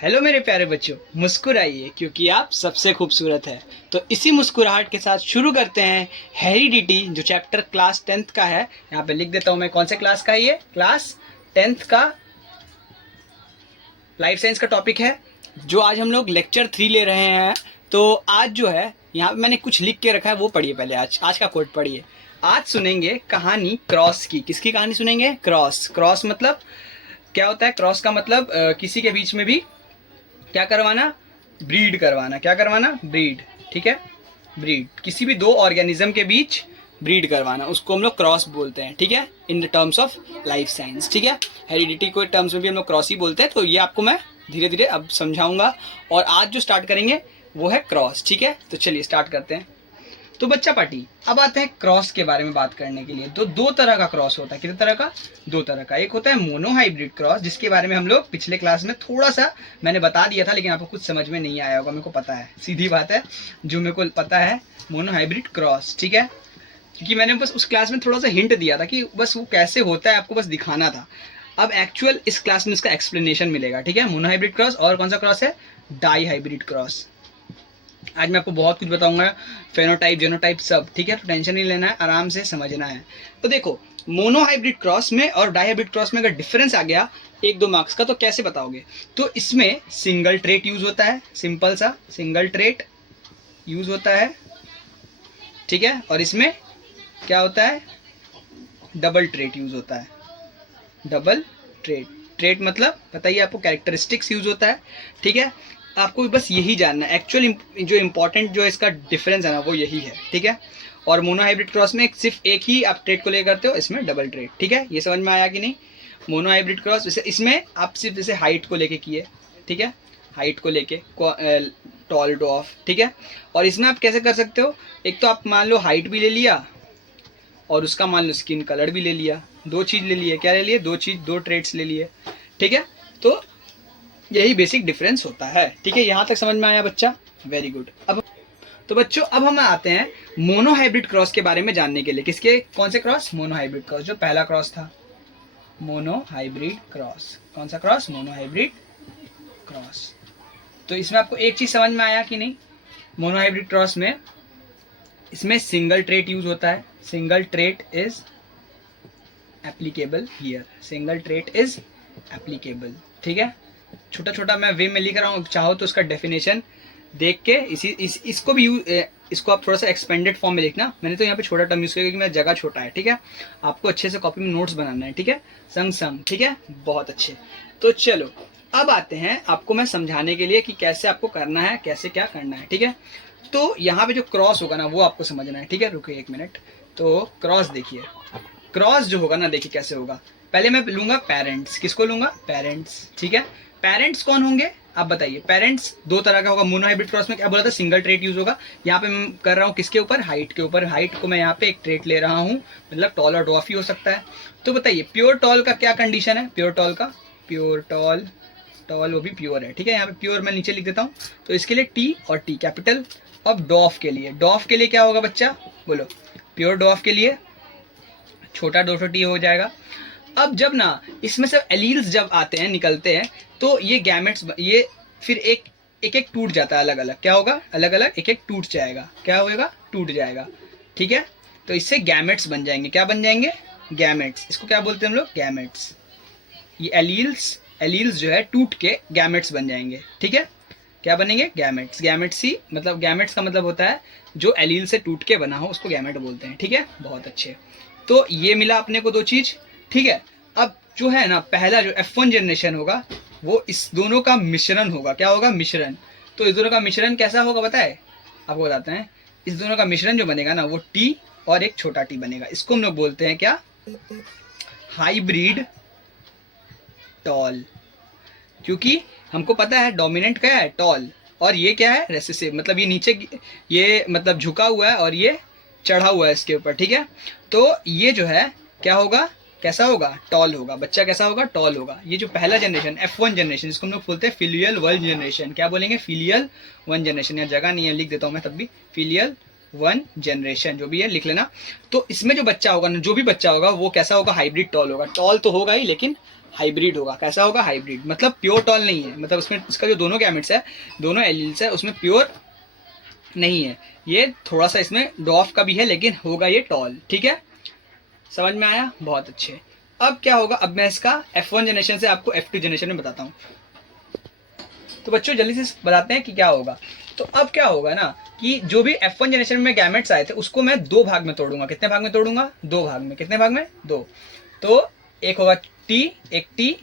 Hello मेरे प्यारे बच्चों, मुस्कुराइए क्योंकि आप सबसे खूबसूरत है। तो इसी मुस्कुराहट के साथ शुरू करते हैं हेरिडिटी, जो चैप्टर क्लास 10th का है। यहाँ पे लिख देता हूँ मैं कौन से क्लास का है। ये क्लास 10th का लाइफ साइंस का टॉपिक है, जो आज हम लोग लेक्चर 3 ले रहे हैं। तो आज जो है यहाँ पे मैंने कुछ लिख के रखा है, वो पढ़िए पहले। आज का कोट पढ़िए। आज सुनेंगे कहानी क्रॉस की। किसकी कहानी सुनेंगे? क्रॉस। क्रॉस मतलब क्या होता है? क्रॉस का मतलब किसी के बीच में भी क्या करवाना? ब्रीड करवाना। क्या करवाना? ब्रीड। ठीक है, ब्रीड। किसी भी दो ऑर्गेनिज्म के बीच ब्रीड करवाना, उसको हम लोग क्रॉस बोलते हैं। ठीक है, in the terms of life science. ठीक है, हेरिडिटी को टर्म्स में भी हम लोग क्रॉस ही बोलते हैं। तो ये आपको मैं धीरे धीरे अब समझाऊंगा। और आज जो स्टार्ट करेंगे वो है क्रॉस। ठीक है, तो चलिए स्टार्ट करते हैं। तो बच्चा पार्टी, अब आते हैं क्रॉस के बारे में बात करने के लिए। तो दो तरह का क्रॉस होता है। कितने तरह का? दो तरह का। एक होता है मोनोहाइब्रिड क्रॉस, जिसके बारे में हम लोग पिछले क्लास में थोड़ा सा मैंने बता दिया था, लेकिन आपको कुछ समझ में नहीं आया होगा। मेरे को पता है, सीधी बात है, जो मेरे को पता है मोनोहाइब्रिड क्रॉस। ठीक है, क्योंकि मैंने बस उस क्लास में थोड़ा सा हिंट दिया था कि बस वो कैसे होता है, आपको बस दिखाना था। अब एक्चुअल इस क्लास में इसका एक्सप्लेनेशन मिलेगा। ठीक है, मोनोहाइब्रिड क्रॉस और कौन सा क्रॉस है? Dihybrid cross. आज मैं आपको बहुत कुछ बताऊंगा, फेनोटाइप, जेनोटाइप सब। ठीक है, तो टेंशन नहीं लेना है, आराम से समझना है। तो देखो, मोनोहाइब्रिड क्रॉस में और डाईहाइब्रिड क्रॉस में अगर डिफरेंस आ गया 1-2 मार्क्स का, तो कैसे बताओगे? तो इसमें सिंगल ट्रेट यूज होता है, सिंपल सा सिंगल ट्रेट यूज होता है। ठीक है, और इसमें क्या होता है? डबल ट्रेट यूज होता है। Double trait. ट्रेट मतलब बताइए आपको? कैरेक्टरिस्टिक्स यूज होता है। ठीक है, आपको बस यही जानना है। एक्चुअल जो इंपॉर्टेंट जो इसका डिफरेंस है ना, वो यही है। ठीक है, और मोनोहाइब्रिड क्रॉस में सिर्फ एक ही आप ट्रेट को लेकर करते हो, इसमें डबल ट्रेट। ठीक है, ये समझ में आया कि नहीं? मोनोहाइब्रिड क्रॉस जैसे इसमें आप सिर्फ जैसे हाइट को लेके किए। ठीक है, हाइट को लेके टॉल डॉफ। ठीक है, और इसमें आप कैसे कर सकते हो? एक तो आप मान लो हाइट भी ले लिया, और उसका मान लो स्किन कलर भी ले लिया। दो चीज ले लिए। क्या ले लिए? दो चीज, दो ट्रेट्स ले लिए। ठीक है, तो यही बेसिक डिफरेंस होता है। ठीक है, यहां तक समझ में आया बच्चा? Very good. अब तो बच्चों, अब हम आते हैं मोनोहाइब्रिड क्रॉस के बारे में जानने के लिए। किसके? कौन से क्रॉस? मोनोहाइब्रिड क्रॉस, जो पहला क्रॉस था। Monohybrid cross. कौन सा क्रॉस? Monohybrid cross. तो इसमें आपको एक चीज समझ में आया कि नहीं? मोनोहाइब्रिड क्रॉस में इसमें सिंगल ट्रेट यूज होता है। Single trait is applicable here. Single trait is applicable. ठीक है, छोटा छोटा मैं वे में लिख रहा हूँ, चाहो तो उसका डेफिनेशन देख के इसको भी इसको आप थोड़ा सा एक्सपेंडेड फॉर्म में लिखना। मैंने तो यहाँ पे छोटा टर्म यूज किया क्योंकि मेरा जगह छोटा है। ठीक है, आपको अच्छे से कॉपी में नोट्स बनाना है। ठीक है, संग संग। ठीक है, बहुत अच्छे। तो चलो अब आते हैं आपको मैं समझाने के लिए कि कैसे आपको करना है, कैसे क्या करना है। ठीक है, तो यहाँ पे जो क्रॉस होगा ना, वो आपको समझना है। ठीक है, रुकिए 1 मिनट। तो क्रॉस देखिए, क्रॉस जो होगा ना, देखिए कैसे होगा। पहले मैं लूंगा पेरेंट्स। किसको लूंगा? पेरेंट्स। ठीक है, पेरेंट्स कौन होंगे आप बताइए? पेरेंट्स दो तरह का होगा। मोनोहाइब्रिड क्रॉस में क्या बोला था? सिंगल ट्रेट यूज होगा। यहाँ पे मैं कर रहा हूँ किसके ऊपर? हाइट के ऊपर। हाइट को मैं यहाँ पे एक ट्रेट ले रहा हूँ, मतलब टॉल और डॉफ ही हो सकता है। तो बताइए प्योर टॉल का क्या कंडीशन है? प्योर टॉल का, प्योर टॉल, टॉल वो भी प्योर है। ठीक है, यहाँ पे प्योर मैं नीचे लिख देता हूँ। तो इसके लिए टी और टी कैपिटल। अब डॉफ के लिए, डॉफ के लिए क्या होगा बच्चा? बोलो। प्योर डॉफ के लिए छोटा 2 टी हो जाएगा। अब जब ना इसमें से एलील्स जब आते हैं, निकलते हैं, तो ये गैमेट्स, ये फिर एक एक टूट जाता है अलग अलग। क्या होगा? अलग अलग एक एक टूट जाएगा। क्या होएगा? टूट जाएगा। ठीक है, तो इससे गैमेट्स बन जाएंगे। क्या बन जाएंगे? गैमेट्स। इसको क्या बोलते हैं हम लोग? गैमेट्स। ये एलील्स जो है टूट के गैमेट्स बन जाएंगे। ठीक है, क्या बनेंगे? गैमेट्स। गैमेट्स ही मतलब, गैमेट्स का मतलब होता है जो एलील से टूट के बना हो, उसको गैमेट बोलते हैं। ठीक है, बहुत अच्छे। तो ये मिला अपने को 2 चीज। ठीक है, अब जो है ना, पहला जो F1 जनरेशन होगा, वो इस दोनों का मिश्रण होगा। क्या होगा? मिश्रण। तो इस दोनों का मिश्रण कैसा होगा बताए? आपको बताते हैं। इस दोनों का मिश्रण जो बनेगा ना, वो टी और एक छोटा टी बनेगा। इसको हम लोग बोलते हैं क्या? Hybrid tall. क्योंकि हमको पता है डोमिनेंट क्या है? टॉल। और ये क्या है? रेसेसिव, मतलब ये नीचे, ये मतलब झुका हुआ है और ये चढ़ा हुआ है इसके ऊपर। ठीक है, तो ये जो है क्या होगा? कैसा होगा? टॉल होगा। बच्चा कैसा होगा? टॉल होगा। ये जो पहला जनरेशन F1 जनरेशन, इसको हम लोग बोलते हैं फिलियल 1 जनरेशन। क्या बोलेंगे? Filial 1 generation. यहाँ जगह नहीं है, लिख देता हूँ मैं तब भी। फिलियल 1 जनरेशन जो भी है लिख लेना। तो इसमें जो बच्चा होगा ना, जो भी बच्चा होगा, वो कैसा होगा? हाइब्रिड टॉल होगा। टॉल तो होगा ही, लेकिन हाइब्रिड होगा। कैसा होगा? हाइब्रिड, मतलब प्योर टॉल नहीं है, मतलब उसमें इसका जो दोनों गैमेट्स है, दोनों एलील्स है, उसमें प्योर नहीं है। ये थोड़ा सा इसमें डॉफ का भी है, लेकिन होगा ये टॉल। ठीक है, समझ में आया? बहुत अच्छे। अब क्या होगा, अब मैं इसका F1 जनरेशन से आपको F2 जनरेशन में बताता हूँ। तो बच्चों जल्दी से बताते हैं कि क्या होगा। तो अब क्या होगा ना कि जो भी F1 जनरेशन में गैमेट्स आए थे उसको मैं दो भाग में तोड़ूंगा। कितने भाग में तोड़ूंगा? दो भाग में। कितने भाग में? दो। तो एक होगा टी, एक टी,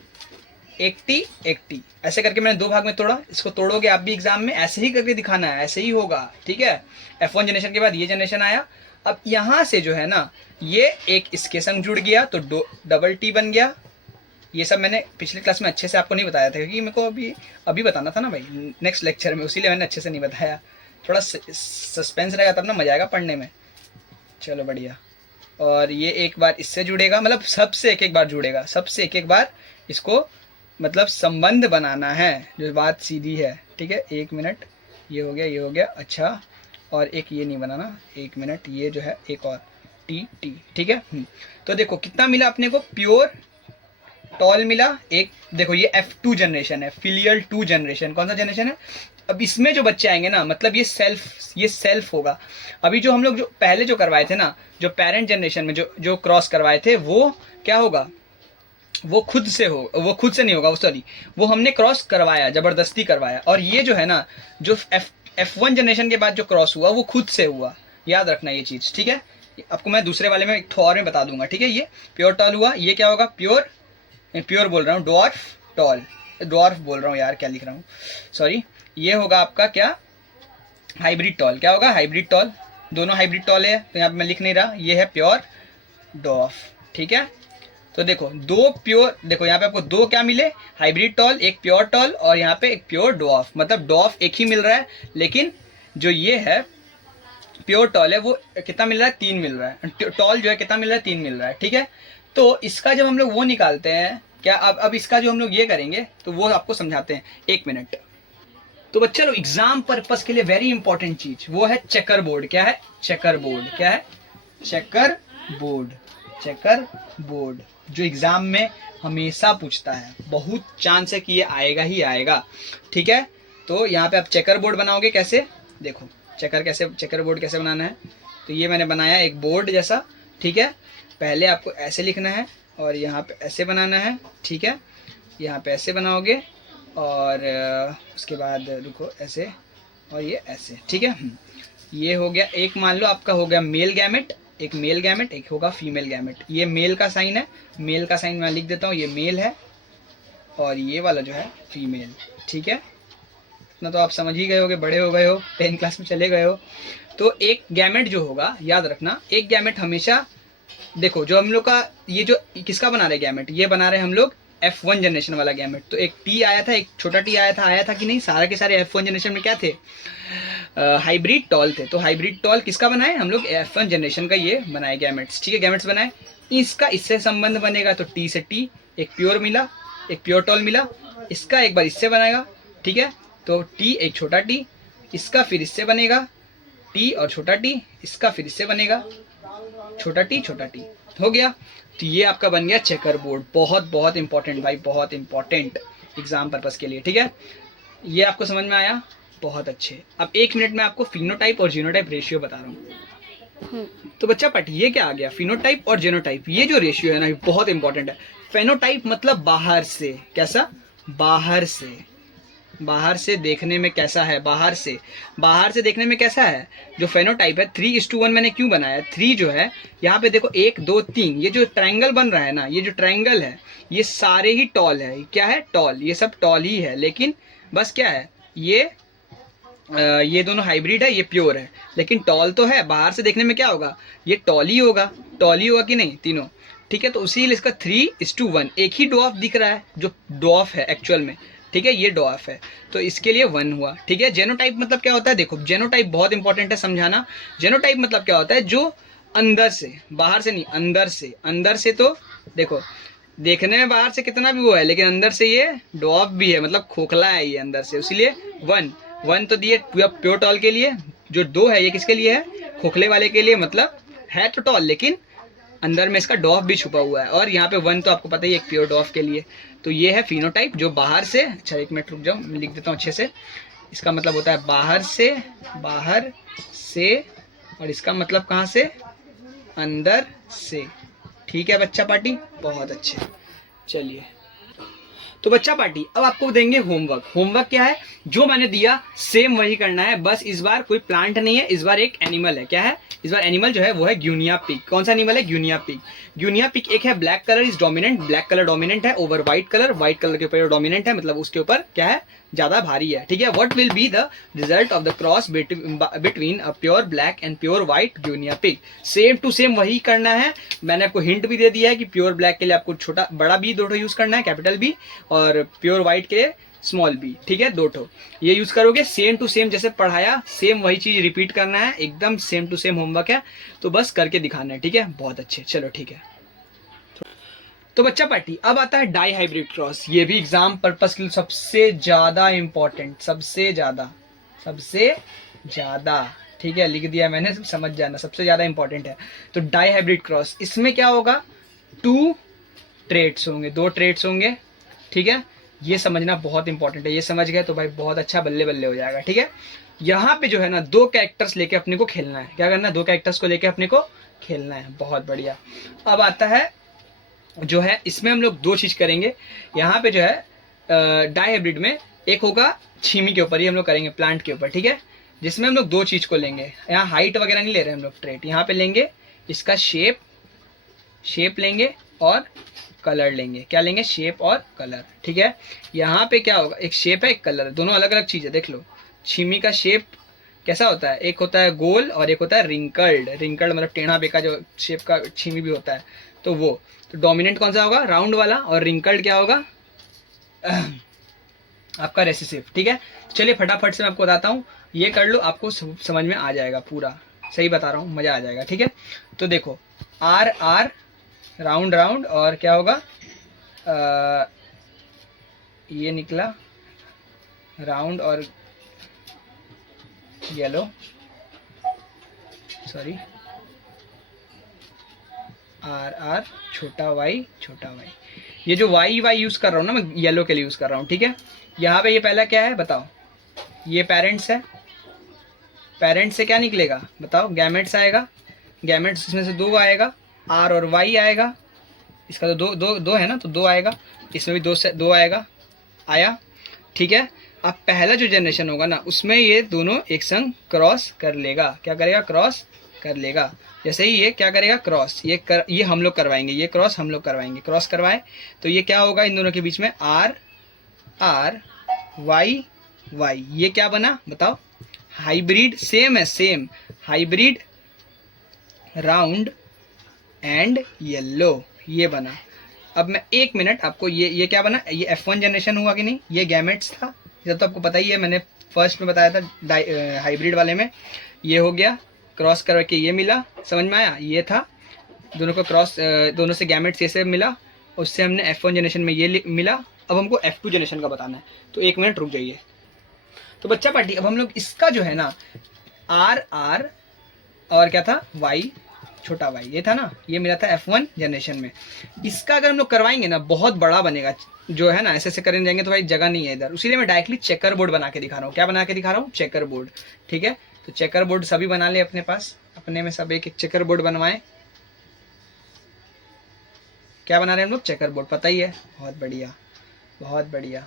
एक टी, एक टी, ऐसे करके मैंने दो भाग में तोड़ा। इसको तोड़ोगे आप भी एग्जाम में, ऐसे ही करके दिखाना है, ऐसे ही होगा। ठीक है, F1 जनरेशन के बाद ये जनरेशन आया। अब यहाँ से जो है ना, ये एक इसके संग जुड़ गया तो डबल टी बन गया। ये सब मैंने पिछले क्लास में अच्छे से आपको नहीं बताया था, क्योंकि मेरे को अभी बताना था ना भाई नेक्स्ट लेक्चर में, इसीलिए मैंने अच्छे से नहीं बताया। थोड़ा सस्पेंस रहेगा तब ना मजा आएगा पढ़ने में। चलो बढ़िया। और ये एक बार इससे जुड़ेगा, मतलब सबसे एक एक बार जुड़ेगा, सबसे एक एक बार इसको मतलब संबंध बनाना है, जो बात सीधी है। ठीक है, एक मिनट, ये हो गया, ये हो गया। अच्छा, और एक ये नहीं बनाना, एक मिनट, ये जो है एक और टी टी। ठीक है, तो देखो कितना मिला अपने को, प्योर टॉल मिला एक। देखो ये F2 जनरेशन है, फिलियल 2 जनरेशन। कौन सा जनरेशन है? अब इसमें जो बच्चे आएंगे ना, मतलब ये सेल्फ होगा। अभी जो हम लोग जो पहले जो करवाए थे ना, जो पेरेंट जनरेशन में जो क्रॉस करवाए थे, वो क्या होगा, वो खुद से नहीं होगा, सॉरी, वो हमने क्रॉस करवाया, जबरदस्ती करवाया। और ये जो है ना, जो F1 जनरेशन के बाद जो क्रॉस हुआ वो खुद से हुआ। याद रखना ये चीज। ठीक है, आपको मैं दूसरे वाले में एक ठो और में बता दूंगा। ठीक है, ये प्योर टॉल हुआ। ये क्या होगा? प्योर बोल रहा हूँ, डॉर्फ टॉल, डॉर्फ बोल रहा हूँ यार, क्या लिख रहा हूँ, सॉरी। ये होगा आपका क्या? Hybrid tall. क्या होगा? Hybrid tall. दोनों हाइब्रिड टॉल है, तो यहाँ पे मैं लिख नहीं रहा, ये है प्योर डॉर्फ। ठीक है, तो देखो दो प्योर, देखो यहाँ पे आपको दो क्या मिले, हाइब्रिड टॉल, एक प्योर टॉल, और यहाँ पे एक प्योर डॉर्फ। मतलब डॉर्फ एक ही मिल रहा है, लेकिन जो ये है प्योर टॉल है, वो कितना मिल रहा है? 3 मिल रहा है। टॉल जो है कितना मिल रहा है? 3 मिल रहा है। ठीक है, तो इसका जब हम लोग वो निकालते हैं क्या, अब इसका जो हम लोग ये करेंगे तो वो आपको समझाते हैं, एक मिनट। तो बच्चा लोग एग्जाम पर्पस के लिए वेरी इंपॉर्टेंट चीज वो है चेकर बोर्ड। क्या है? Checker board. क्या है? Checker board. चेकर बोर्ड जो एग्जाम में हमेशा पूछता है, बहुत चांस है कि ये आएगा ही आएगा। ठीक है, तो यहाँ पे आप चेकर बोर्ड बनाओगे कैसे? देखो चेकर बोर्ड कैसे बनाना है। तो ये मैंने बनाया एक बोर्ड जैसा। ठीक है, पहले आपको ऐसे लिखना है और यहाँ पे ऐसे बनाना है। ठीक है, यहाँ पे ऐसे बनाओगे और उसके बाद रुको ऐसे, और ये ऐसे। ठीक है, ये हो गया एक, मान लो आपका हो गया मेल गैमेट, एक मेल गैमेट, एक होगा फीमेल गैमेट। ये मेल का साइन है, मेल का साइन मैं लिख देता हूँ, ये मेल है, और ये वाला जो है फीमेल। ठीक है, इतना तो आप समझ ही गए होगे, बड़े हो गए हो, 10th क्लास में चले गए हो। तो एक गैमेट जो होगा, याद रखना, एक गैमेट हमेशा, देखो जो हम लोग का ये जो किसका बना रहे गैमेट, ये बना रहे हम लोग F1 जनरेशन वाला गैमेट। तो एक टी आया था, एक छोटा टी आया था कि नहीं? सारे के सारे F1 जनरेशन में क्या थे? हाइब्रिड टॉल थे। तो हाइब्रिड टॉल किसका बनाए हम लोग? F1 जनरेशन का ये बनाए गैमेट्स। ठीक है, गैमेट्स बनाए, इसका इससे संबंध बनेगा तो टी से टी, एक प्योर मिला, एक प्योर टॉल मिला, इसका एक बार इससे बनेगा। ठीक है, तो टी एक छोटा टी, इसका फिर इससे बनेगा टी और छोटा टी, इसका फिर इससे बनेगा छोटा टी हो गया। तो ये आपका बन गया चेकर बोर्ड। बहुत बहुत इंपॉर्टेंट भाई, बहुत इंपॉर्टेंट एग्जाम पर्पस के लिए। ठीक है, ये आपको समझ में आया? बहुत अच्छे। अब 1 मिनट में आपको फिनोटाइप और जीनोटाइप रेशियो बता रहा हूँ। तो बच्चा पट, ये क्या आ गया? फिनोटाइप और जीनोटाइप। ये जो रेशियो है ना, बहुत इंपॉर्टेंट है। फेनोटाइप मतलब बाहर से, कैसा? बाहर से देखने में कैसा है? बाहर से देखने में कैसा है? जो फेनोटाइप है 3:1 मैंने क्यों बनाया? 3 जो है यहाँ पे देखो, 1 2 3, ये जो ट्रायंगल बन रहा है ना, ये जो ट्रायंगल है, ये सारे ही टॉल है। क्या है? टॉल। ये सब टॉल ही है, लेकिन बस क्या है, ये दोनों हाइब्रिड है, ये प्योर है, लेकिन टॉल तो है। बाहर से देखने में क्या होगा? ये टॉल ही होगा कि नहीं? तीनों। ठीक है, तो उसी इसका 3:1, एक ही डॉफ दिख रहा है जो डॉफ है एक्चुअल में। ठीक है, ये डॉफ है, तो इसके लिए 1 हुआ। ठीक है, जेनोटाइप मतलब क्या होता है? देखो जेनोटाइप बहुत इंपॉर्टेंट है समझाना। जेनोटाइप मतलब क्या होता है? जो अंदर से, बाहर से नहीं, अंदर से तो देखो देखने में बाहर से कितना भी वो है, लेकिन अंदर से ये डॉफ भी है, मतलब खोखला है ये अंदर से, इसीलिए 1 तो दिए प्योर टॉल के लिए। जो 2 है ये किसके लिए है? खोखले वाले के लिए, मतलब है तो टॉल लेकिन अंदर में इसका डॉफ भी छुपा हुआ है, और यहाँ पे 1 तो आपको पता ही है एक प्योर डॉफ के लिए। तो ये है फिनोटाइप जो बाहर से, अच्छा एक मिनट रुक जाओ मैं लिख देता हूँ अच्छे से। इसका मतलब होता है बाहर से, बाहर से, और इसका मतलब कहाँ से, अंदर से। ठीक है बच्चा पार्टी, बहुत अच्छे। चलिए तो बच्चा पार्टी अब आपको देंगे होमवर्क। होमवर्क क्या है, जो मैंने दिया सेम वही करना है, बस इस बार कोई प्लांट नहीं है, इस बार एक एनिमल है। क्या है इस बार एनिमल जो है वो है ग्यूनिया पिग। कौन सा एनिमल है, ग्यूनिया पिग। ग्यूनिया पिग एक है black colour is dominant, black colour dominant है over white colour, white colour के ऊपर डोमिनेंट है, मतलब उसके ऊपर क्या है, ज्यादा भारी है। ठीक है, what will be the result of the cross between a pure black and pure white guinea pig. Same to same वही करना है। मैंने आपको हिंट भी दे दिया है कि प्योर ब्लैक के लिए आपको छोटा बड़ा बी दो यूज करना है, कैपिटल बी, और प्योर व्हाइट के लिए स्मॉल बी। ठीक है, 2 ये यूज करोगे। सेम टू सेम जैसे पढ़ाया सेम वही चीज रिपीट करना है, एकदम सेम टू सेम होमवर्क है, तो बस करके दिखाना है। ठीक है, बहुत अच्छे, चलो ठीक है। तो बच्चा पार्टी अब आता है डाई हाइब्रिड क्रॉस। ये भी एग्जाम पर्पस के लिए सबसे ज्यादा इंपॉर्टेंट, सबसे ज्यादा, सबसे ज्यादा। ठीक है, लिख दिया मैंने, समझ जाना, सबसे ज्यादा इंपॉर्टेंट है। तो डाई हाइब्रिड क्रॉस, इसमें क्या होगा, 2 ट्रेड्स होंगे, 2 ट्रेड्स होंगे। ठीक है, ये समझना बहुत इंपॉर्टेंट है, ये समझ गए तो भाई बहुत अच्छा, बल्ले बल्ले हो जाएगा। ठीक है, यहाँ पे जो है ना 2 कैरेक्टर्स लेके अपने को खेलना है। क्या करना है, 2 कैरेक्टर्स को लेके अपने को खेलना है, बहुत बढ़िया। अब आता है जो है, इसमें हम लोग 2 चीज करेंगे। यहाँ पे जो है डाई हाइब्रिड में एक होगा छीमी के ऊपर, ये हम लोग करेंगे प्लांट के ऊपर। ठीक है, जिसमें हम लोग 2 चीज को लेंगे। यहाँ हाइट वगैरह नहीं ले रहे हम लोग, ट्रेट यहाँ पे लेंगे, इसका शेप लेंगे और कलर लेंगे। क्या लेंगे, शेप और कलर। ठीक है, यहाँ पे क्या होगा, एक शेप है एक कलर है, दोनों अलग अलग चीज है। देख लो छीमी का शेप कैसा होता है, एक होता है गोल और एक होता है रिंकल्ड। रिंकल्ड मतलब टेढ़ा बेका जो शेप का छीमी भी होता है, तो वो। तो डोमिनेंट कौन सा होगा, राउंड वाला, और रिंकल्ड क्या होगा आपका रेसेसिव। ठीक है, चलिए फटाफट से मैं आपको बताता हूँ, ये कर लो, आपको समझ में आ जाएगा पूरा, सही बता रहा हूँ, मजा आ जाएगा। ठीक है, तो देखो आर आर राउंड राउंड, और क्या होगा ये निकला राउंड और येलो, सॉरी आर आर छोटा वाई छोटा वाई। ये जो वाई वाई यूज कर रहा हूँ ना मैं, येलो के लिए यूज कर रहा हूँ। ठीक है, यहाँ पे ये पहला क्या है बताओ, ये पेरेंट्स है, पेरेंट्स से क्या निकलेगा बताओ, गैमेट्स आएगा, गैमेट्स इसमें से 2 आएगा, आर और वाई आएगा, इसका तो दो है ना, तो 2 आएगा, इसमें भी 2 से 2 आएगा, आया। ठीक है, अब पहला जो जनरेशन होगा ना उसमें ये दोनों एक संग क्रॉस कर लेगा। क्या करेगा, क्रॉस कर लेगा। जैसे ही ये क्या करेगा, क्रॉस, ये हम लोग करवाएंगे, ये क्रॉस हम लोग करवाएंगे, क्रॉस करवाए तो ये क्या होगा इन दोनों के बीच में, आर आर वाई वाई। ये क्या बना बताओ, हाइब्रिड, सेम है same, hybrid round and yellow, ये बना। अब मैं 1 मिनट आपको ये क्या बना, ये F1 जनरेशन हुआ कि नहीं, ये गैमेट्स था, ये तो आपको पता ही है, मैंने फर्स्ट में बताया था हाइब्रिड वाले में। ये हो गया क्रॉस करके, ये मिला, समझ में आया, ये था दोनों को क्रॉस, दोनों से गैमेट्स ये से मिला, उससे हमने F1 जनरेशन में ये मिला। अब हमको F2 जनरेशन का बताना है, तो 1 मिनट रुक जाइए। तो बच्चा पार्टी अब हम लोग इसका जो है ना आर आर और क्या था, वाई छोटा वाई, ये था ना, ये मिला था F1 जनरेशन में। इसका अगर हम लोग करवाएंगे ना बहुत बड़ा बनेगा, जो है ना ऐसे ऐसे करने जाएंगे तो भाई जगह नहीं है इधर, उसीलिए मैं डायरेक्टली चेकर बोर्ड बना के दिखा रहा हूँ। क्या बना के दिखा रहा हूँ, चेकर बोर्ड। ठीक है, तो चेकर बोर्ड सभी बना ले अपने पास, अपने में सब एक एक चेकर बोर्ड बनवाएं। क्या बना रहे हैं हम लोग, चेकर बोर्ड, पता ही है, बहुत बढ़िया बहुत बढ़िया।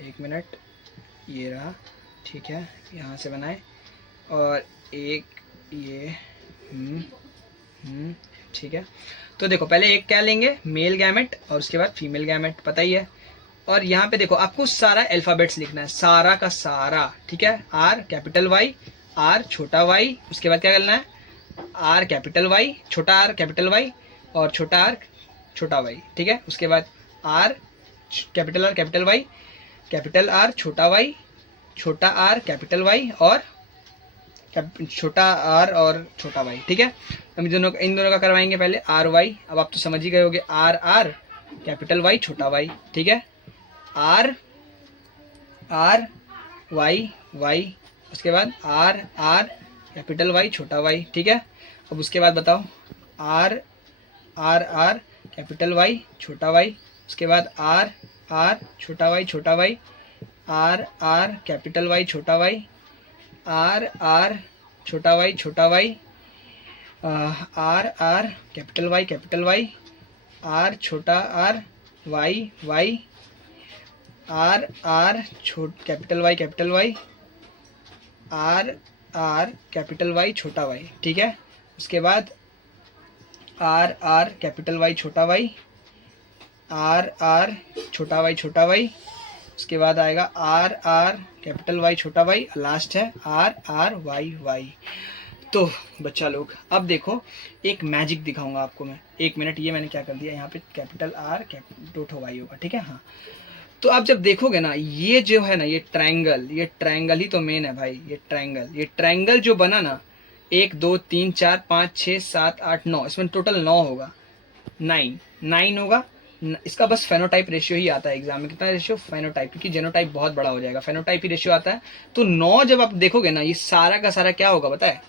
एक मिनट, ये रहा। ठीक है, यहाँ से बनाए, और एक ये ठीक है। तो देखो पहले एक क्या लेंगे, मेल गैमेट, और उसके बाद फीमेल गैमेट, पता ही है। और यहाँ पे देखो आपको सारा अल्फाबेट्स लिखना है, सारा का सारा। ठीक है, आर कैपिटल वाई, आर छोटा वाई, उसके बाद क्या करना है, आर कैपिटल वाई, छोटा आर कैपिटल वाई, और छोटा आर छोटा वाई। ठीक है, उसके बाद R capital Y, capital R छोटा वाई, छोटा आर कैपिटल वाई, और छोटा आर और छोटा वाई। ठीक है, हम इन दोनों का करवाएंगे पहले आर वाई। अब आप तो समझ ही गए होगे, आर आर कैपिटल वाई छोटा वाई। ठीक है, आर आर वाई वाई, उसके बाद आर आर कैपिटल वाई छोटा वाई, ठीक है। अब उसके बाद बताओ R R R capital Y छोटा वाई, उसके बाद आर आर छोटा Y R R capital Y छोटा वाई, आर आर छोटा Y R R capital Y R छोटा R Y Y R R capital Y R R capital Y छोटा Y, ठीक है। उसके बाद आर आर कैपिटल वाई छोटा वाई आर आर छोटा वाई, उसके बाद आएगा आर आर कैपिटल वाई छोटा वाई, लास्ट है आर आर वाई वाई। तो बच्चा लोग अब देखो एक मैजिक दिखाऊंगा आपको मैं, 1 मिनट। ये मैंने क्या कर दिया यहाँ पे कैपिटल आर कैपिटल वाई होगा, ठीक है। हाँ, तो आप जब देखोगे ना ये जो है ना ये ट्रायंगल ही तो मेन है भाई। ये ट्रायंगल जो बना ना 1 2 3 4 5 6 7 8 9, इसमें टोटल 9 होगा, 9 होगा। इसका बस फेनोटाइप रेशियो ही आता है एग्जाम में। कितना रेशियो? फेनोटाइप, क्योंकि जेनोटाइप बहुत बड़ा हो जाएगा, फेनोटाइप ही रेशियो आता है। तो 9 जब आप देखोगे ना ये सारा का सारा क्या होगा पता है?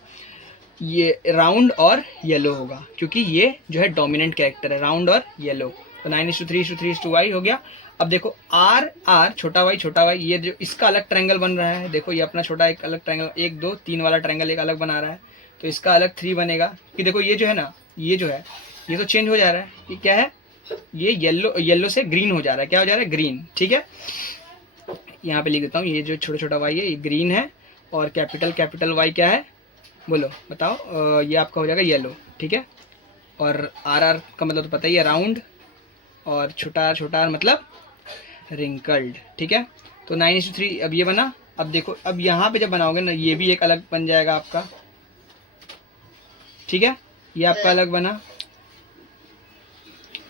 ये राउंड और येलो होगा, क्योंकि ये जो है डोमिनेंट कैरेक्टर है, राउंड और येलो। तो 9:3:3:3 हो गया। अब देखो आर आर छोटा वाई, ये जो इसका अलग ट्रायंगल बन रहा है, देखो ये अपना छोटा एक अलग ट्रायंगल 1 2 3 वाला ट्रायंगल एक अलग बना रहा है, तो इसका अलग 3 बनेगा। कि देखो ये जो है ना ये जो है ये तो चेंज हो जा रहा है, ये क्या है? ये येलो से ग्रीन हो जा रहा है। क्या हो जा रहा है? ग्रीन, ठीक है। यहाँ पे लिख देता हूँ, ये जो छोटा वाई है ये ग्रीन है, और कैपिटल वाई क्या है बोलो बताओ? ये आपका हो जाएगा येलो, ठीक है। और आर आर का मतलब तो पता ही है, राउंड, और छोटा आर मतलब रिंकल्ड, ठीक है। तो 9:3 अब ये बना। अब देखो अब यहाँ पे जब बनाओगे ना ये भी एक अलग बन जाएगा आपका, ठीक है। ये आपका अलग बना,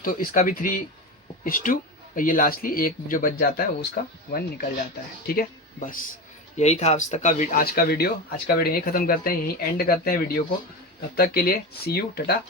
तो इसका भी 3:2, और ये लास्टली एक जो बच जाता है वो उसका 1 निकल जाता है, ठीक है। बस यही था आज तक का आज का वीडियो यही ख़त्म करते हैं, यही एंड करते हैं वीडियो को। तब तक के लिए सी यू, टाटा।